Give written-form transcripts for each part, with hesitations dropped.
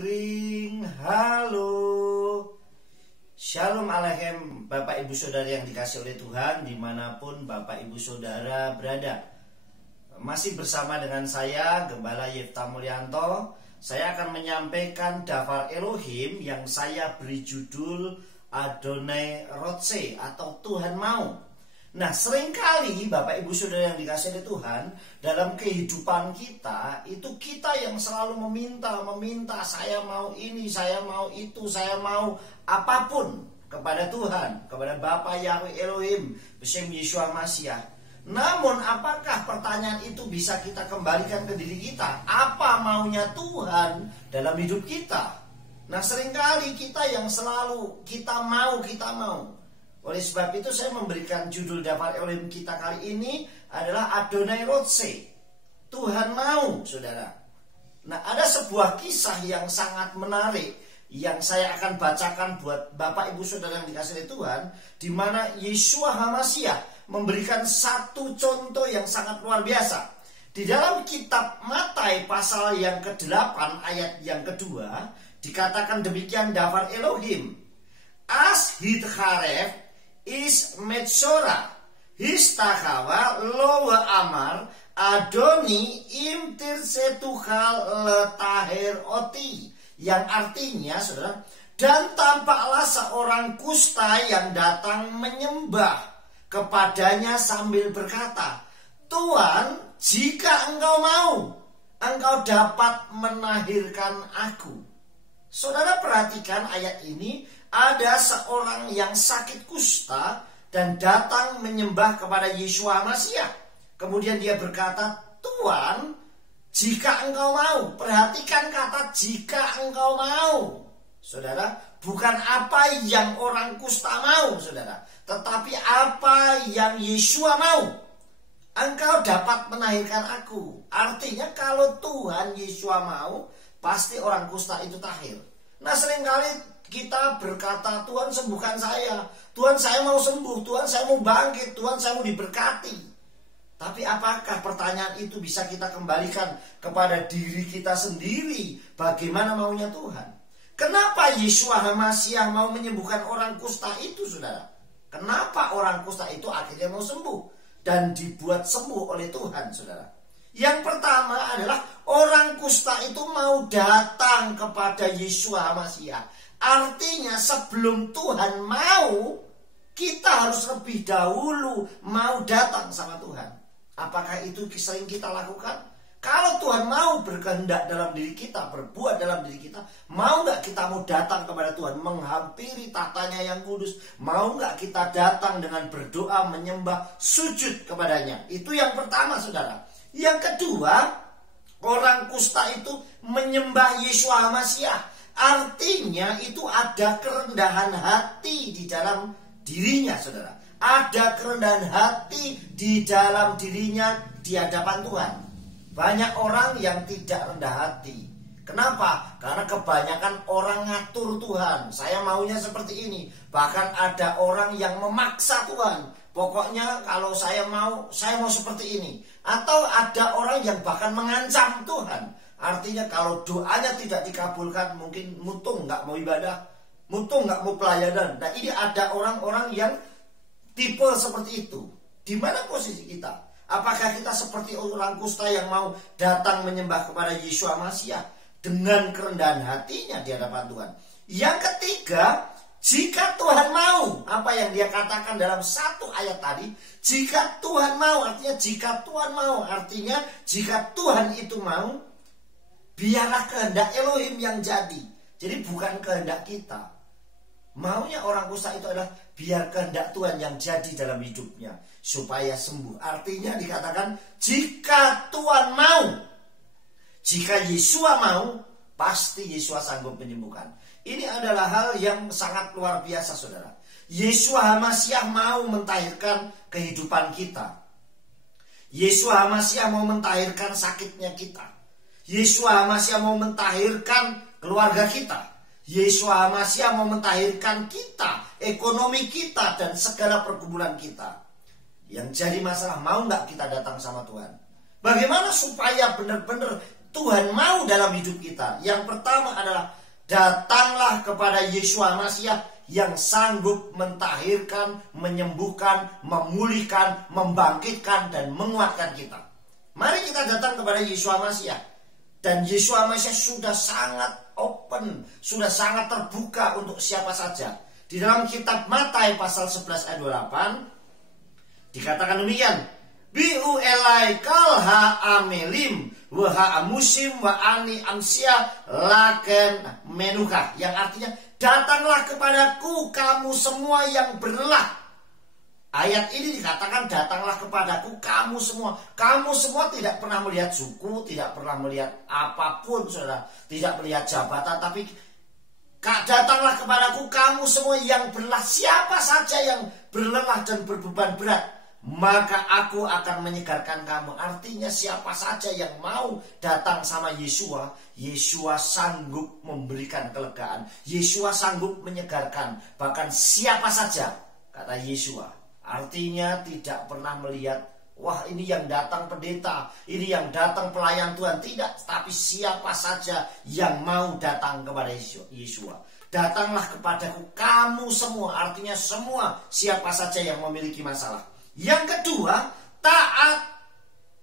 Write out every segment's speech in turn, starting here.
Kring, halo. Shalom Aleichem Bapak Ibu Saudara yang dikasih oleh Tuhan dimanapun Bapak Ibu Saudara berada. Masih bersama dengan saya Gembala Yefta Mulyanto. Saya akan menyampaikan Dafar Elohim yang saya beri judul Adonai Rotse atau Tuhan Mau. Nah, seringkali Bapak Ibu Saudara yang dikasih oleh Tuhan, dalam kehidupan kita itu kita yang selalu meminta, saya mau ini, saya mau itu, saya mau apapun kepada Tuhan, kepada Bapa Yahweh Elohim, Besem Yeshua Mashiach. Namun apakah pertanyaan itu bisa kita kembalikan ke diri kita? Apa maunya Tuhan dalam hidup kita? Nah, seringkali kita yang selalu kita mau. Oleh sebab itu saya memberikan judul Dafar Elohim kita kali ini adalah Adonai Rotse, Tuhan Mau, saudara. Nah, ada sebuah kisah yang sangat menarik yang saya akan bacakan buat Bapak Ibu Saudara yang dikasih oleh Tuhan, di mana Yeshua HaMashiach memberikan satu contoh yang sangat luar biasa. Di dalam kitab Matai pasal yang ke-8 ayat yang kedua dikatakan demikian Dafar Elohim. As hitcharef is metzora histachawa loa amar adoni imtir setuchal letaher oti, yang artinya, saudara, dan tampaklah seorang kusta yang datang menyembah kepadanya sambil berkata, Tuan, jika engkau mau, engkau dapat menahirkan aku. Saudara perhatikan ayat ini. Ada seorang yang sakit kusta dan datang menyembah kepada Yeshua HaMashiach. Kemudian dia berkata, Tuan, jika engkau mau. Perhatikan kata jika engkau mau. Saudara, bukan apa yang orang kusta mau, saudara, tetapi apa yang Yeshua mau. Engkau dapat menahirkan aku. Artinya kalau Tuhan Yeshua mau, pasti orang kusta itu tahir. Nah, seringkali kita berkata, Tuhan sembuhkan saya, Tuhan saya mau sembuh, Tuhan saya mau bangkit, Tuhan saya mau diberkati. Tapi apakah pertanyaan itu bisa kita kembalikan kepada diri kita sendiri? Bagaimana maunya Tuhan? Kenapa Yeshua HaMashiach mau menyembuhkan orang kusta itu, saudara? Kenapa orang kusta itu akhirnya mau sembuh dan dibuat sembuh oleh Tuhan, saudara? Yang pertama adalah orang kusta itu mau datang kepada Yeshua HaMashiach. Artinya sebelum Tuhan mau, kita harus lebih dahulu mau datang sama Tuhan. Apakah itu sering kita lakukan? Kalau Tuhan mau berkehendak dalam diri kita, berbuat dalam diri kita, mau gak kita mau datang kepada Tuhan, menghampiri tatanya yang kudus? Mau gak kita datang dengan berdoa, menyembah, sujud kepadanya? Itu yang pertama, saudara. Yang kedua, orang kusta itu menyembah Yeshua HaMashiach. Artinya itu ada kerendahan hati di dalam dirinya, saudara. Ada kerendahan hati di dalam dirinya di hadapan Tuhan. Banyak orang yang tidak rendah hati. Kenapa? Karena kebanyakan orang ngatur Tuhan. Saya maunya seperti ini. Bahkan ada orang yang memaksa Tuhan. Pokoknya kalau saya mau seperti ini. Atau ada orang yang bahkan mengancam Tuhan. Artinya kalau doanya tidak dikabulkan, mungkin mutung nggak mau ibadah, mutung nggak mau pelayanan. Nah, ini ada orang-orang yang tipe seperti itu. Di mana posisi kita? Apakah kita seperti orang kusta yang mau datang menyembah kepada Yeshua HaMashiach dengan kerendahan hatinya di hadapan Tuhan? Yang ketiga, jika Tuhan mau, apa yang dia katakan dalam satu ayat tadi, jika Tuhan mau, artinya jika Tuhan mau, artinya jika Tuhan itu mau, biarlah kehendak Elohim yang jadi. Jadi bukan kehendak kita. Maunya orang kusta itu adalah biar kehendak Tuhan yang jadi dalam hidupnya supaya sembuh. Artinya dikatakan jika Tuhan mau, jika Yeshua mau, pasti Yeshua sanggup menyembuhkan. Ini adalah hal yang sangat luar biasa, saudara. Yeshua HaMashiach mau mentahirkan kehidupan kita. Yeshua HaMashiach mau mentahirkan sakitnya kita. Yeshua HaMashiach mau mentahirkan keluarga kita. Yeshua HaMashiach mau mentahirkan kita, ekonomi kita, dan segala pergumulan kita. Yang jadi masalah, mau gak kita datang sama Tuhan? Bagaimana supaya benar-benar Tuhan mau dalam hidup kita. Yang pertama adalah datanglah kepada Yeshua Masiah yang sanggup mentahirkan, menyembuhkan, memulihkan, membangkitkan, dan menguatkan kita. Mari kita datang kepada Yeshua Masiah. Dan Yeshua Masiah sudah sangat open, sudah sangat terbuka untuk siapa saja. Di dalam kitab Matius pasal 11 ayat 28 dikatakan demikian, Bi'u elai kalha amelim waha amusim wa ani amsia laken menuka, yang artinya datanglah kepadaku kamu semua yang berlelah. Ayat ini dikatakan datanglah kepadaku kamu semua. Kamu semua tidak pernah melihat suku, tidak pernah melihat apapun, saudara, tidak melihat jabatan, tapi datanglah kepadaku kamu semua yang berlelah. Siapa saja yang berlelah dan berbeban berat, maka aku akan menyegarkan kamu. Artinya siapa saja yang mau datang sama Yeshua, Yeshua sanggup memberikan kelegaan. Yeshua sanggup menyegarkan. Bahkan siapa saja, kata Yeshua. Artinya tidak pernah melihat, wah ini yang datang pendeta, ini yang datang pelayan Tuhan. Tidak, tapi siapa saja yang mau datang kepada Yeshua. Datanglah kepadaku kamu semua. Artinya semua, siapa saja yang memiliki masalah. Yang kedua, taat,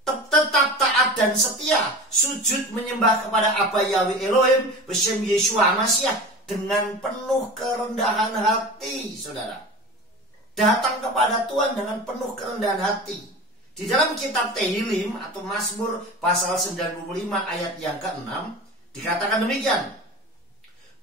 tetap taat dan setia, sujud menyembah kepada Aba Yahweh Elohim bersama Yeshua Masiah dengan penuh kerendahan hati, saudara. Datang kepada Tuhan dengan penuh kerendahan hati. Di dalam kitab Tehillim atau Mazmur pasal 95 ayat yang ke-6 dikatakan demikian,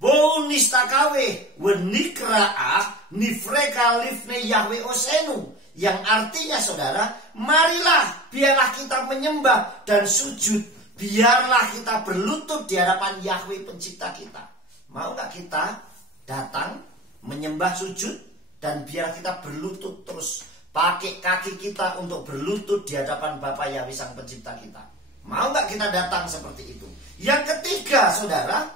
Bo nistakawe wenikra'ah nifreka lifne Yahweh Osenu, yang artinya saudara, marilah biarlah kita menyembah dan sujud, biarlah kita berlutut di hadapan Yahweh pencipta kita. Mau gak kita datang menyembah sujud dan biar kita berlutut terus, pakai kaki kita untuk berlutut di hadapan Bapa Yahweh sang pencipta kita? Mau gak kita datang seperti itu? Yang ketiga saudara,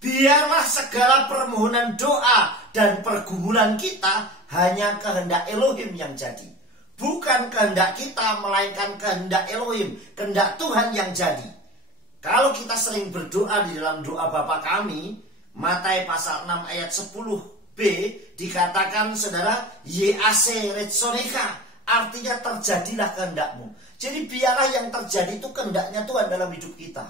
biarlah segala permohonan doa dan pergumulan kita hanya kehendak Elohim yang jadi. Bukan kehendak kita, melainkan kehendak Elohim, kehendak Tuhan yang jadi. Kalau kita sering berdoa di dalam doa Bapa kami, Matius pasal 6 ayat 10b dikatakan saudara, Yease retsoreka, artinya terjadilah kehendakmu. Jadi biarlah yang terjadi itu kehendaknya Tuhan dalam hidup kita,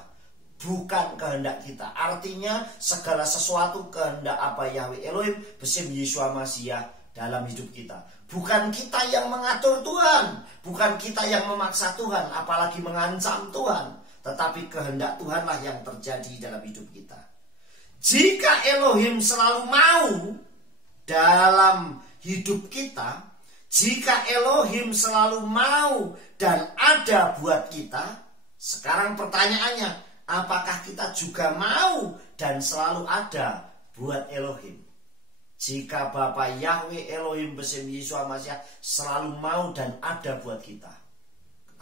bukan kehendak kita. Artinya segala sesuatu kehendak Aba Yahweh Elohim bersama Yeshua Masiah dalam hidup kita. Bukan kita yang mengatur Tuhan, bukan kita yang memaksa Tuhan, apalagi mengancam Tuhan, tetapi kehendak Tuhanlah yang terjadi dalam hidup kita. Jika Elohim selalu mau dalam hidup kita, jika Elohim selalu mau dan ada buat kita, sekarang pertanyaannya, apakah kita juga mau dan selalu ada buat Elohim? Jika Bapa Yahweh Elohim bersama Yeshua Masiah selalu mau dan ada buat kita,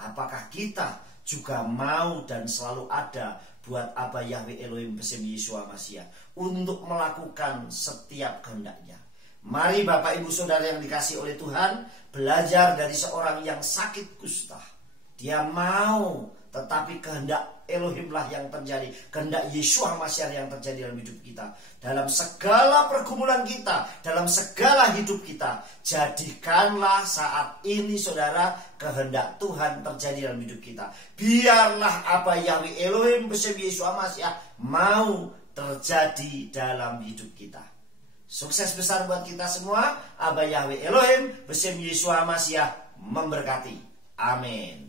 apakah kita juga mau dan selalu ada buat Aba Yahweh Elohim bersama Yeshua Masiah untuk melakukan setiap kehendaknya? Mari Bapak Ibu Saudara yang dikasihi oleh Tuhan, belajar dari seorang yang sakit kusta. Dia mau, tetapi kehendak Elohimlah yang terjadi, kehendak Yeshua Masiah yang terjadi dalam hidup kita. Dalam segala pergumulan kita, dalam segala hidup kita, jadikanlah saat ini saudara kehendak Tuhan terjadi dalam hidup kita. Biarlah Aba Yahweh Elohim bersama Yeshua Masiah mau terjadi dalam hidup kita. Sukses besar buat kita semua. Aba Yahweh Elohim bersama Yeshua Masiah memberkati. Amin.